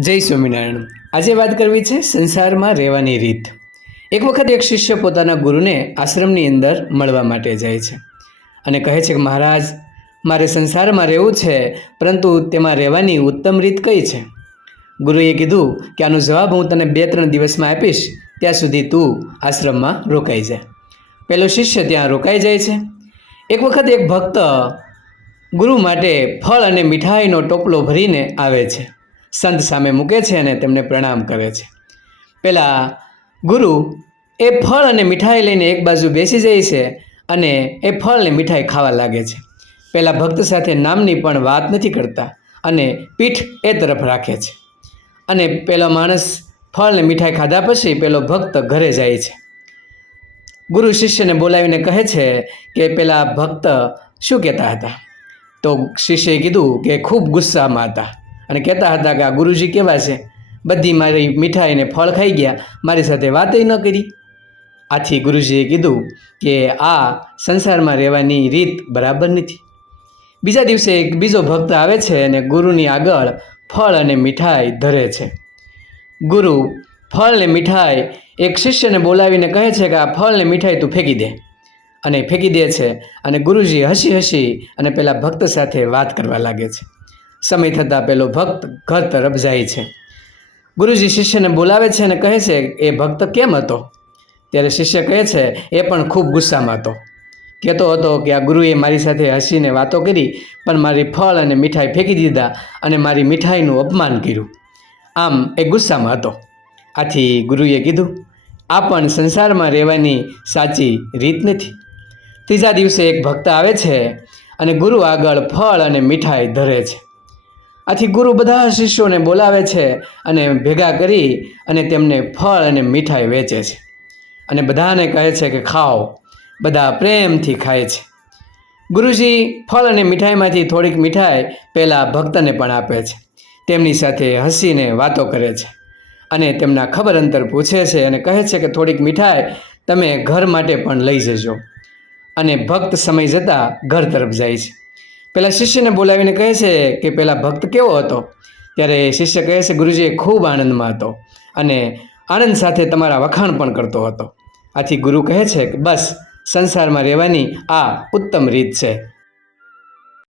જય સ્વામિનારાયણ. આજે વાત કરવી છે સંસારમાં રહેવાની રીત. એક વખત એક શિષ્ય પોતાના ગુરુને આશ્રમની અંદર મળવા માટે જાય છે અને કહે છે કે, મહારાજ, મારે સંસારમાં રહેવું છે, પરંતુ તેમાં રહેવાની ઉત્તમ રીત કઈ છે? ગુરુએ કીધું કે, આનો જવાબ હું તને બે ત્રણ દિવસમાં આપીશ. ત્યાં સુધી તું આશ્રમમાં રોકાઈ જા. પેલો શિષ્ય ત્યાં રોકાઈ જાય છે. એક વખત એક ભક્ત ગુરુ માટે ફળ અને મીઠાઈનો ટોપલો ભરીને આવે છે. સંત સામે મૂકે છે અને તેમને પ્રણામ કરે છે. પહેલાં ગુરુ એ ફળ અને મીઠાઈ લઈને એક બાજુ બેસી જાય છે અને એ ફળને મીઠાઈ ખાવા લાગે છે. પહેલાં ભક્ત સાથે નામની પણ વાત નથી કરતા અને પીઠ એ તરફ રાખે છે. અને પેલો માણસ ફળને મીઠાઈ ખાધા પછી પેલો ભક્ત ઘરે જાય છે. ગુરુ શિષ્યને બોલાવીને કહે છે કે પેલા ભક્ત શું કહેતા હતા? તો શિષ્યએ કીધું કે ખૂબ ગુસ્સામાં હતા. અને કહેતા હતા કે આ ગુરુજી કેવા છે? બધી મારી મીઠાઈ ને ફળ ખાઈ ગયા. મારી સાથે વાતય ન કરી. આથી ગુરુજીએ કીધું કે આ સંસારમાં રહેવાની રીત બરાબર નથી. બીજા દિવસે એક બીજો ભક્ત આવે છે અને ગુરુની આગળ ફળ અને મીઠાઈ ધરે છે. ગુરુ, ફળ ને મીઠાઈ એક શિષ્યને બોલાવીને કહે છે કે આ ફળ ને મીઠાઈ તું ફેંકી દે. અને ફેંકી દે છે અને ગુરુજી હસી હસી અને પેલા ભક્ત સાથે વાત કરવા લાગે છે. સમય થતાં પેલો ભક્ત ઘર તરફ જાય છે. ગુરુજી શિષ્યને બોલાવે છે અને કહે છે, એ ભક્ત કેમ હતો? ત્યારે શિષ્ય કહે છે, એ પણ ખૂબ ગુસ્સામાં હતો. કહેતો હતો કે આ ગુરુએ મારી સાથે હસીને વાતો કરી, પણ મારી ફળ અને મીઠાઈ ફેંકી દીધા અને મારી મીઠાઈનું અપમાન કર્યું. આમ એ ગુસ્સામાં હતો. આથી ગુરુએ કીધું, આ પણ સંસારમાં રહેવાની સાચી રીત નથી. ત્રીજા દિવસે એક ભક્ત આવે છે અને ગુરુ આગળ ફળ અને મીઠાઈ ધરે છે. આથી ગુરુ બધા શિષ્યોને બોલાવે છે અને ભેગા કરી અને તેમને ફળ અને મીઠાઈ વેચે છે. અને બધાને કહે છે કે ખાઓ, બધા પ્રેમથી ખાય છે. ગુરુજી ફળ અને મીઠાઈમાંથી થોડીક મીઠાઈ પહેલાં ભક્તને પણ આપે છે. તેમની સાથે હસીને વાતો કરે છે. અને તેમના ખબર અંતર પૂછે છે અને કહે છે કે થોડીક મીઠાઈ તમે ઘર માટે પણ લઈ જજો. અને ભક્ત સમય જતાં ઘર તરફ જાય છે. પેલા શિષ્યને બોલાવીને કહે છે કે પેલા ભક્ત કેવો હતો? ત્યારે શિષ્ય કહે છે ગુરુજી ખૂબ આનંદમાં હતો અને આનંદ સાથે તમારા વખાણ પણ કરતો હતો. આથી ગુરુ કહે છે કે બસ, સંસારમાં રહેવાની આ ઉત્તમ રીત છે.